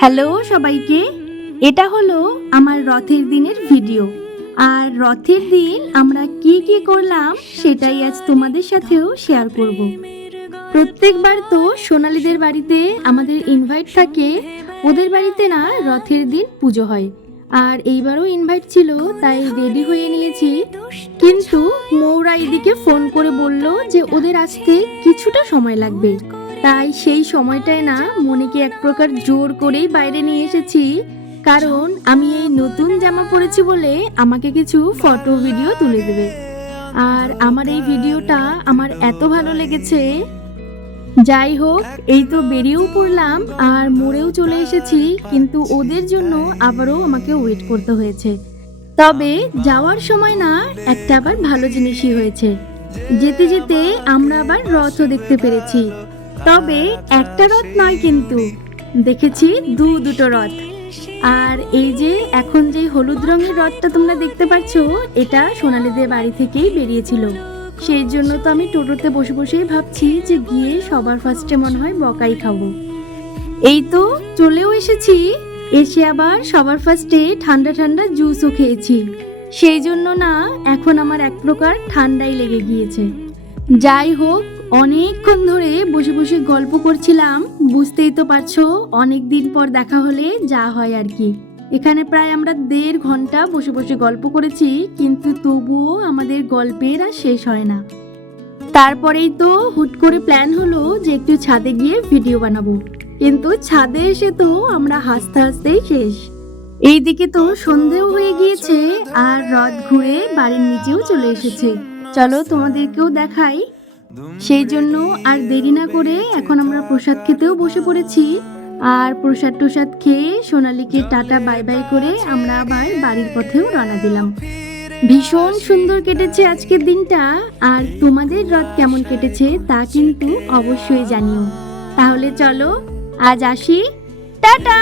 Hello সবাইকে, এটা হলো আমার রথের দিনের ভিডিও। আর রথের দিন আমরা কি কি করলাম সেটাই আজ তোমাদের সাথেও শেয়ার করব। প্রত্যেকবার তো সোনালীদের বাড়িতে আমাদের ইনভাইট থাকে, ওদের বাড়িতে না রথের দিন পুজো হয়। আর এইবারও ইনভাইট ছিল, তাই রেডি হয়ে নিয়েছি। কিন্তু মৌরা এদিকে ফোন করে বলল যে ওদের আসতে কিছুটা সময় লাগবে। তাই সেই সময়টায় না মনেকে এক প্রকার জোর করেই বাইরে নিয়ে এসেছি, কারণ আমি এই নতুন জামা পরেছি বলে আমাকে কিছু ফটো ভিডিও তুলে দেবে। আর আমার এই ভিডিওটা আমার এত ভালো লেগেছে। যাই হোক, এই তো বেরিয়েও পড়লাম আর মোড়েও চলে এসেছি, কিন্তু ওদের জন্য আবারও আমাকে ওয়েট করতে হয়েছে। তবে যাওয়ার সময় না একটা আবার ভালো জিনিসই হয়েছে, যেতে যেতে আমরা আবার রথও দেখতে পেরেছি। তবে একটা রথ নয়, কিন্তু দেখেছি দুটো রথ। আর এই যে এখন যে হলুদ রঙের রথটা তোমরা দেখতে পাচ্ছ, এটা সোনালীদের বাড়ি থেকেই বেরিয়েছিল। সেই জন্য তো আমি টোটোতে বসে বসেই ভাবছি যে গিয়ে সবার ফার্স্টে মনে হয় বকাই খাবো। এই তো চলেও এসেছি, এসে আবার সবার ফার্স্টে ঠান্ডা ঠান্ডা জুসও খেয়েছি। সেই জন্য না এখন আমার এক প্রকার ঠান্ডাই লেগে গিয়েছে। যাই হোক, অনেকক্ষণ ধরে বসে বসে গল্প করছিলাম, বুঝতেই তো পারছো অনেক দিন পর দেখা হলে যা হয় আর কি। এখানে প্রায় আমরা 1.5 ঘন্টা বসে বসে গল্প করেছি, কিন্তু তবুও আমাদের গল্পের আর শেষ হয় না। তারপরেই তো হুট করে প্ল্যান হলো যে একটু ছাদে গিয়ে ভিডিও বানাবো, কিন্তু ছাদে এসে তো আমরা হাসতে হাসতেই শেষ। এইদিকে তো সন্ধেও হয়ে গিয়েছে আর রথ ঘুরে বাড়ির নিচেও চলে এসেছে। চলো তোমাদেরকেও দেখাই। সেই জন্য আর দেরি না করে এখন আমরা প্রসাদ খেতেও বসে পড়েছি। আর প্রসাদ খেয়ে সোনালীকে টাটা বাই বাই করে আমরা আবার বাড়ির পথেও রওনা দিলাম। ভীষণ সুন্দর কেটেছে আজকের দিনটা। আর তোমাদের রথ কেমন কেটেছে তা কিন্তু অবশ্যই জানিও। তাহলে চলো আজ আসি, টাটা।